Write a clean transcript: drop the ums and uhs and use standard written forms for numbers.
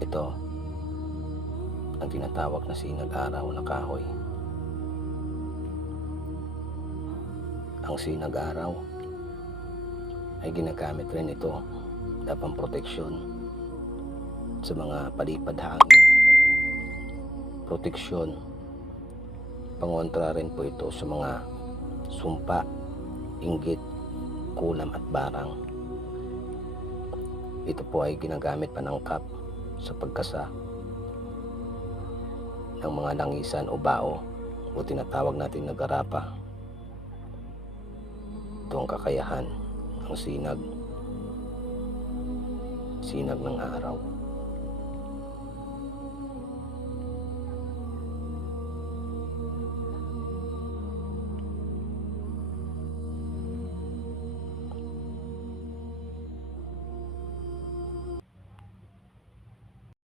Ito ang tinatawag na sinag-araw na kahoy. Ang sinag-araw ay ginagamit rin ito na pamproteksyon sa mga palipad hangin. Proteksyon, pangontra rin po ito sa mga sumpa, inggit, kulam at barang. Ito po ay ginagamit panangkap sa pagkasa ng mga langisan o bao o tinatawag natin na garapa. Ito ang kakayahan ng sinag ng araw.